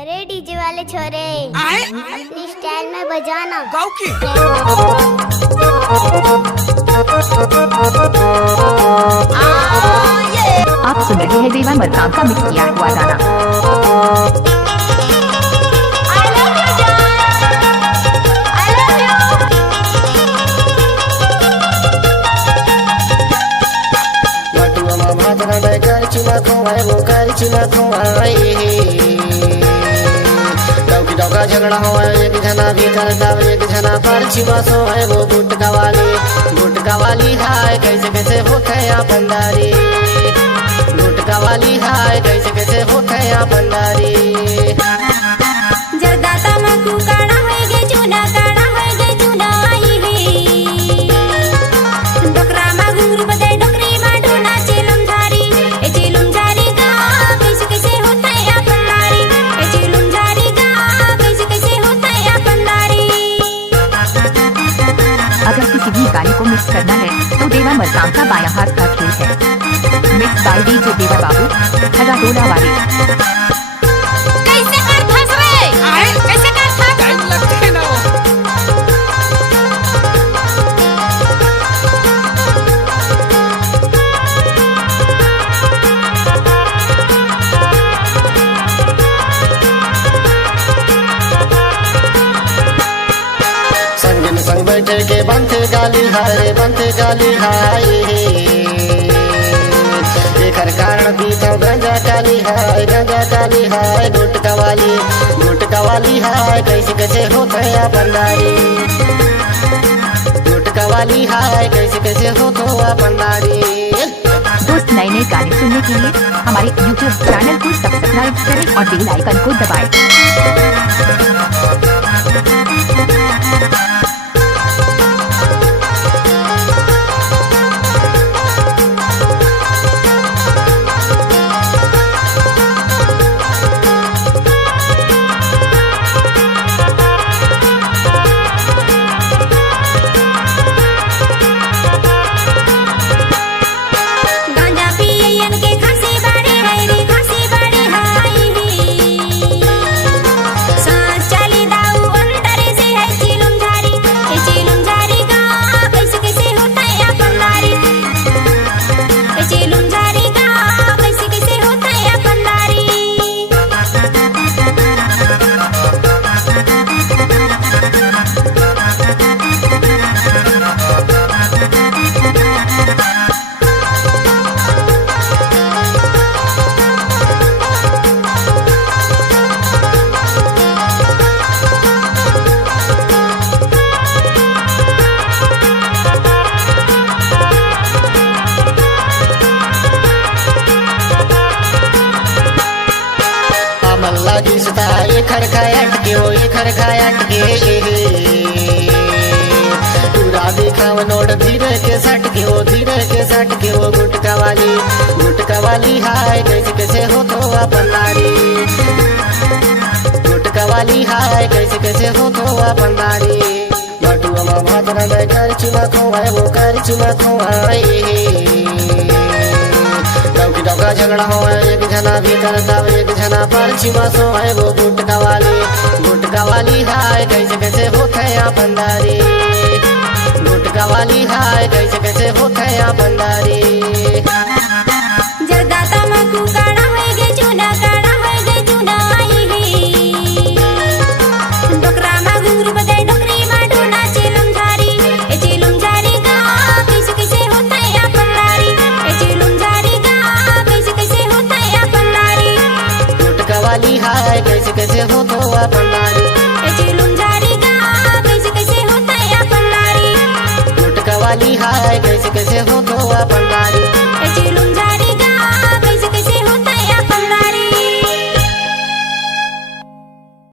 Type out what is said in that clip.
अरे डीजे वाले छोरे अपनी स्टाइल में बजाना। गाँव की आप सुन रहे हैं देवा मरकाम का मिक्स किया हुआ गाना। डौका झगड़ा हो एक जना भी करता एक जना पर छिमा सो है वो गुटका वाली हाय कैसे कैसे होते हैं बंदारी गुटका वाली हाय कैसे कैसे होते हैं बंदारी जर्दा तमकू काड़ा होएगे चूना काड़ा होएगे चूना आई है डोकरा मागूर बदे डोकरी माडूना चिलुम झारी ए चिलुम झारी का कैसे कैसे होता है बंदारी ए चिलुम झारी का कैसे कैसे होता है बंदारी। अगर किसी भी गाने को मिक्स करना है तो देवा मरकाम का बाया हाथ का खेल है। मिक्स बाय डीजे देवा बाबू हरा टोला वाले। कैसे कर फंस रे कैसे कर फंस टाइम लगते है ना संग संग बैठे के बनते गाली हाय एकर कारण पीता गंजा काली हाय गुटका वाली हाय कैसे कैसे होते हैं बंदारी गुटका वाली हाय कैसे कैसे होते हैं बंदारी। दोस्त नए नए गाने सुनने के लिए हमारे YouTube चैनल को सब्सक्राइब करें और बेल आइकन को दबाएं। गांजा पियन के खांसी बड़ी है रे खांसी बड़ी हाई सांस चली दाऊ अंदर से है चिलुम झारी ए चिलुम झारी का कैसे कैसे होता है बंदारी ए चिलुम झारी का कैसे कैसे होता है बंदारी। मल्ला जिसता ये खरखायट के पूरा देखा नोट धीरे के सट के वो गुटका वाली हाय कैसे कैसे हो तो बंदारी गुटका वाली हाय कैसे कैसे हो तो बंदारी बटुआ मामा तरा मैं कर चुमा खोए डौका झगड़ा हो एक जना भी करता एक जना पर छिमा सो है वो गुटका वाली हाय कैसे कैसे होते हैं बंदारी गुटका वाली हाय कैसे कैसे होते हैं बंदारी। जर्दा तमकू काड़ा होएगे चूना आई है डोकरा मागूर बदे डोकरी माडूना चिलुम झारी ए चिलुम झारी का कैसे कैसे होता है बंदारी ए चिलुम झारी का कैसे कैसे होता है बंदारी। गुटका वाली हाय कैसे कैसे हो तो बंदारी।